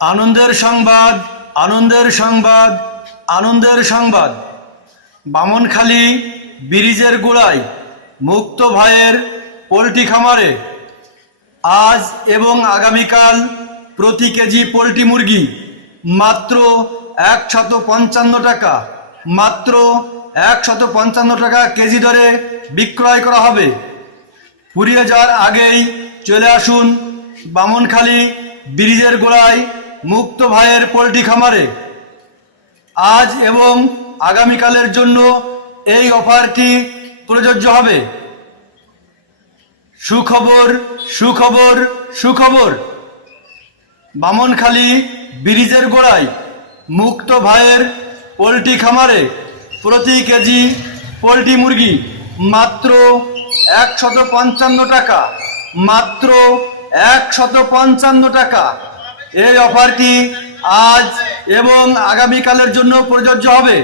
আনন্দের সংবাদ, আনন্দের সংবাদ, আনন্দের সংবাদ। বামনখালী ব্রিজের গোড়ায় মুক্ত ভাইয়ের পোলট্রি খামারে আজ এবং আগামীকাল প্রতি কেজি পোলট্রি মুরগি মাত্র 155 টাকা, মাত্র 155 টাকা কেজি দরে বিক্রয় করা হবে। ফুরিয়ে যাওয়ার আগেই চলে আসুন বামনখালী ব্রিজের গোড়ায় মুক্ত ভাইয়ের পোলট্রি খামারে। আজ এবং আগামীকালের জন্য এই অফারটি প্রযোজ্য হবে। সুখবর, সুখবর, সুখবর! বামনখালী ব্রিজের গোড়ায় মুক্ত ভাইয়ের পোলট্রি খামারে প্রতি কেজি পোলট্রি মুরগি মাত্র 155 টাকা, মাত্র 155 টাকা। এই অফারটি আজ এবং আগামীকালের জন্য প্রযোজ্য হবে।